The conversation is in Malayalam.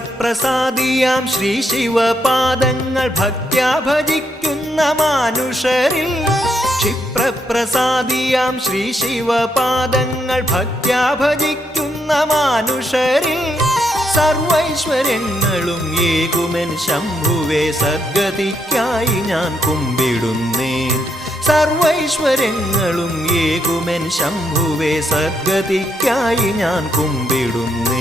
ക്ഷിപ്രപ്രസാദിയാം ശ്രീ ശിവപാദങ്ങൾ ഭക്ത്യാ ഭജിക്കുന്ന മാനുഷരിൽ ക്ഷിപ്രപ്രസാദിയാം ശ്രീ ശിവപാദങ്ങൾ ഭക്ത്യാ ഭജിക്കുന്ന മാനുഷരിൽ സർവൈശ്വര്യങ്ങളും ഏകുമെൻ ശംഭുവേ സദ്ഗതിക്കായി ഞാൻ കുമ്പിടുന്നേൻ സർവൈശ്വര്യങ്ങളും ഏകുമെൻ ശംഭുവേ സദ്ഗതിക്കായി ഞാൻ കുമ്പിടുന്നേൻ